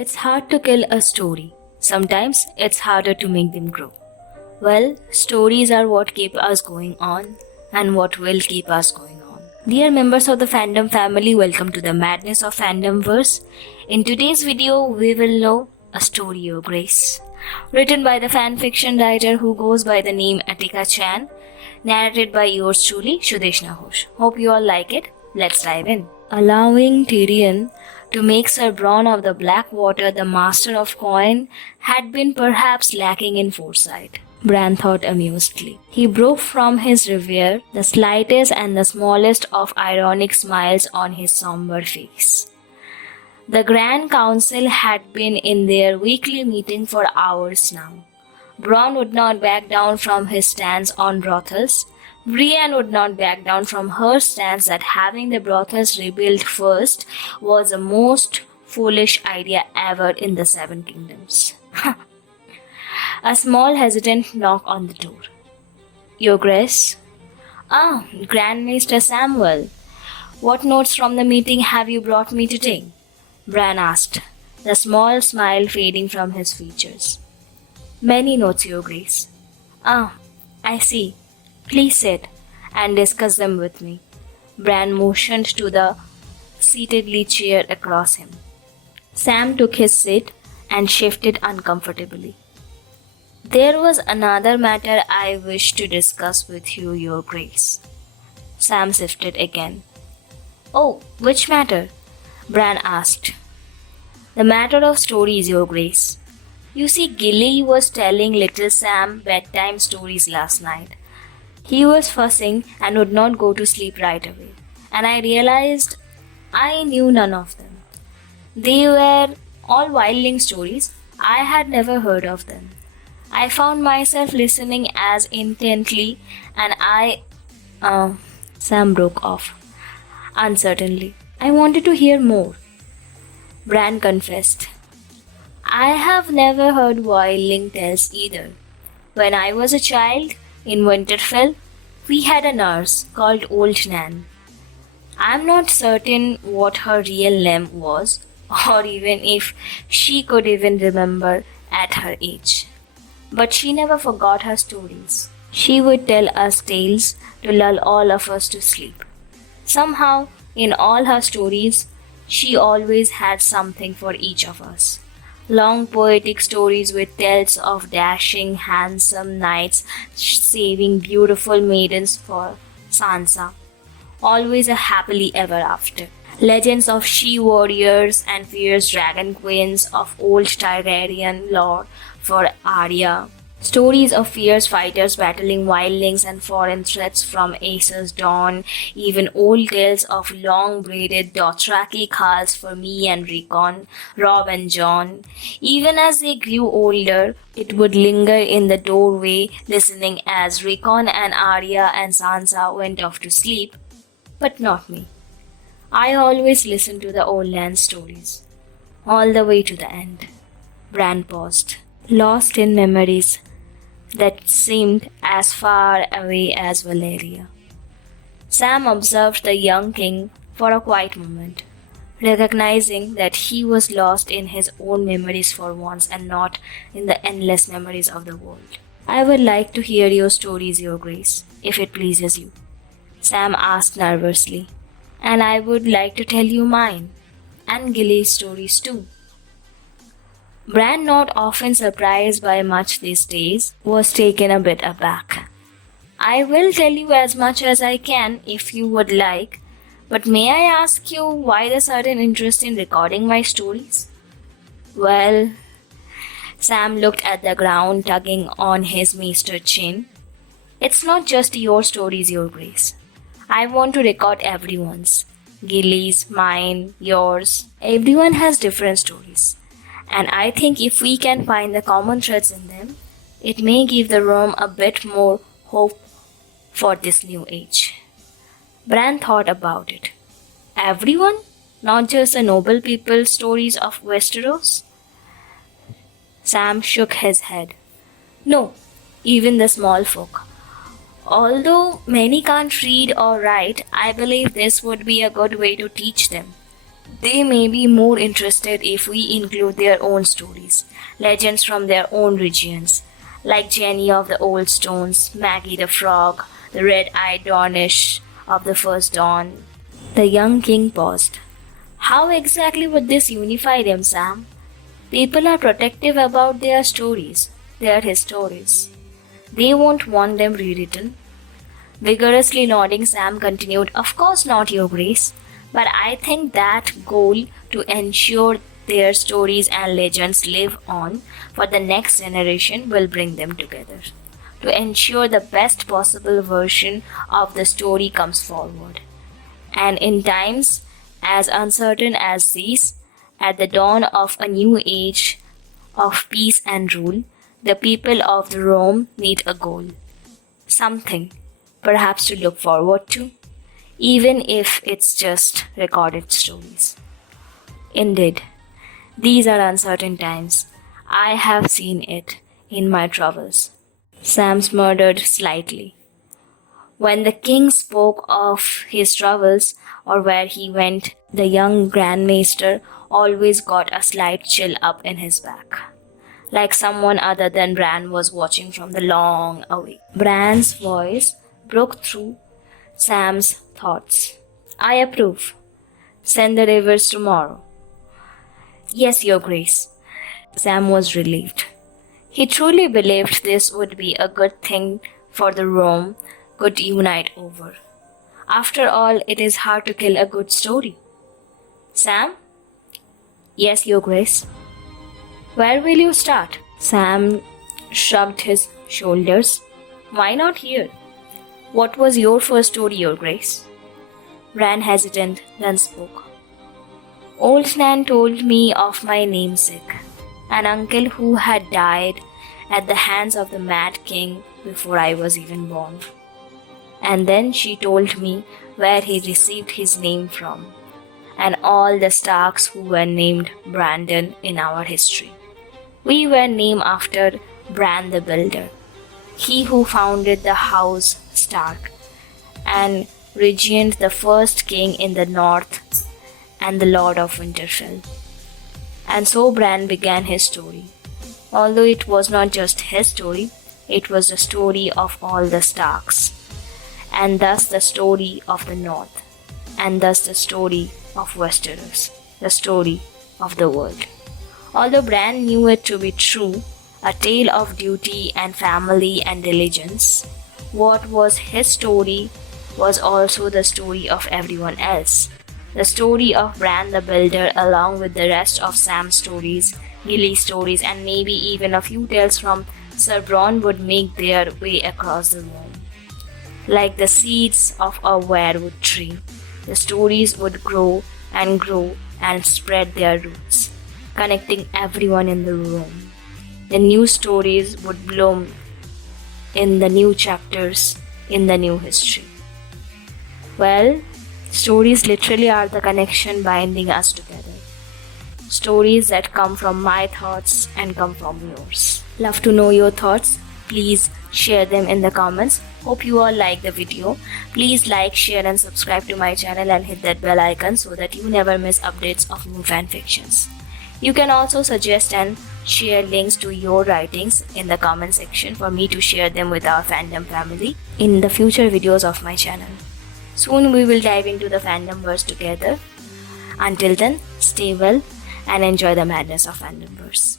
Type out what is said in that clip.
It's hard to kill a story. Sometimes it's harder to make them grow. Well, stories are what keep us going on and what will keep us going on. Dear members of the fandom family, welcome to the madness of fandomverse. In today's video, we will know a story, Your Grace, written by the fanfiction writer who goes by the name Atika Chan, narrated by yours truly, Shudeshna Ghosh. Hope you all like it. Let's dive in. Allowing Tyrion to make Sir Bronn of the Blackwater the master of coin had been perhaps lacking in foresight, Bran thought amusedly. He broke from his reverie, the slightest and the smallest of ironic smiles on his somber face. The Grand Council had been in their weekly meeting for hours now. Bronn would not back down from his stance on brothels. Brienne would not back down from her stance that having the brothels rebuilt first was the most foolish idea ever in the Seven Kingdoms. A small hesitant knock on the door. Your Grace? Ah, Grand Maester Samuel. What notes from the meeting have you brought me today? Bran asked, the small smile fading from his features. Many notes, Your Grace. Ah, I see. Please sit and discuss them with me. Bran motioned to the seatedly chair across him. Sam took his seat and shifted uncomfortably. There was another matter I wish to discuss with you, Your Grace. Sam shifted again. Oh, which matter? Bran asked. The matter of stories, Your Grace. You see, Gilly was telling little Sam bedtime stories last night. He was fussing and would not go to sleep right away, and I realized I knew none of them. They were all wildling stories. I had never heard of them. I found myself listening as intently, and Sam broke off uncertainly. I wanted to hear more. Bran confessed. I have never heard wildling tales either. When I was a child, in Winterfell, we had a nurse called Old Nan. I'm not certain what her real name was, or even if she could even remember at her age. But she never forgot her stories. She would tell us tales to lull all of us to sleep. Somehow, in all her stories, she always had something for each of us. Long poetic stories with tales of dashing, handsome knights saving beautiful maidens for Sansa. Always a happily ever after. Legends of she-warriors and fierce dragon queens of old Targaryen lore for Arya. Stories of fierce fighters battling wildlings and foreign threats from Aesur's Dawn, even old tales of long-braided Dothraki khals for me and Rickon, Robb and Jon. Even as they grew older, it would linger in the doorway listening as Rickon and Arya and Sansa went off to sleep, but not me. I always listened to the old land stories, all the way to the end. Bran paused, lost in memories that seemed as far away as Valeria. Sam observed the young king for a quiet moment, recognizing that he was lost in his own memories for once and not in the endless memories of the world. I would like to hear your stories, Your Grace, if it pleases you, Sam asked nervously, and I would like to tell you mine, and Gilly's stories too. Bran, not often surprised by much these days, was taken a bit aback. I will tell you as much as I can if you would like, but may I ask you why the sudden interest in recording my stories? Well, Sam looked at the ground, tugging on his maester chin. It's not just your stories, Your Grace. I want to record everyone's. Gilly's, mine, yours. Everyone has different stories. And I think if we can find the common threads in them, it may give the realm a bit more hope for this new age. Bran thought about it. Everyone? Not just the noble people's stories of Westeros? Sam shook his head. No, even the small folk. Although many can't read or write, I believe this would be a good way to teach them. They may be more interested if we include their own stories, legends from their own regions, like Jenny of the Old Stones, Maggie the Frog, the red-eyed Dornish of the First Dawn. The young king paused. How exactly would this unify them, Sam? People are protective about their stories, their histories. They won't want them rewritten. Vigorously nodding, Sam continued, Of course not, Your Grace. But I think that goal to ensure their stories and legends live on for the next generation will bring them together. To ensure the best possible version of the story comes forward. And in times as uncertain as these, at the dawn of a new age of peace and rule, the people of the Rome need a goal. Something, perhaps, to look forward to, even if it's just recorded stories. Indeed, these are uncertain times. I have seen it in my travels. Sam smiled slightly. When the king spoke of his travels or where he went, the young Grand Maester always got a slight chill up in his back, like someone other than Bran was watching from the long away. Bran's voice broke through Sam's thoughts. I approve. Send the rivers tomorrow. Yes, Your Grace. Sam was relieved. He truly believed this would be a good thing for the Rome could unite over. After all, it is hard to kill a good story. Sam? Yes, Your Grace. Where will you start? Sam shrugged his shoulders. Why not here? What was your first story, Your Grace? Bran hesitated, then spoke. Old Nan told me of my namesake, an uncle who had died at the hands of the Mad King before I was even born. And then she told me where he received his name from, and all the Starks who were named Brandon in our history. We were named after Bran the Builder, he who founded the House Stark, and Regent the first king in the north, and the Lord of Winterfell. And so Bran began his story. Although it was not just his story, it was the story of all the Starks, and thus the story of the North, and thus the story of Westeros, the story of the world. Although Bran knew it to be true, a tale of duty and family and diligence, what was his story was also the story of everyone else. The story of Bran the Builder, along with the rest of Sam's stories, Gilly's stories, and maybe even a few tales from Sir Bronn would make their way across the room. Like the seeds of a weirwood tree, the stories would grow and spread their roots, connecting everyone in the room. The new stories would bloom in the new chapters in the new history. Well, stories literally are the connection binding us together. Stories that come from my thoughts and come from yours. Love to know your thoughts. Please share them in the comments. Hope you all like the video. Please like, share and subscribe to my channel and hit that bell icon so that you never miss updates of new fanfictions. You can also suggest and share links to your writings in the comment section for me to share them with our fandom family in the future videos of my channel. Soon we will dive into the fandomverse together. Until then, stay well and enjoy the madness of fandomverse.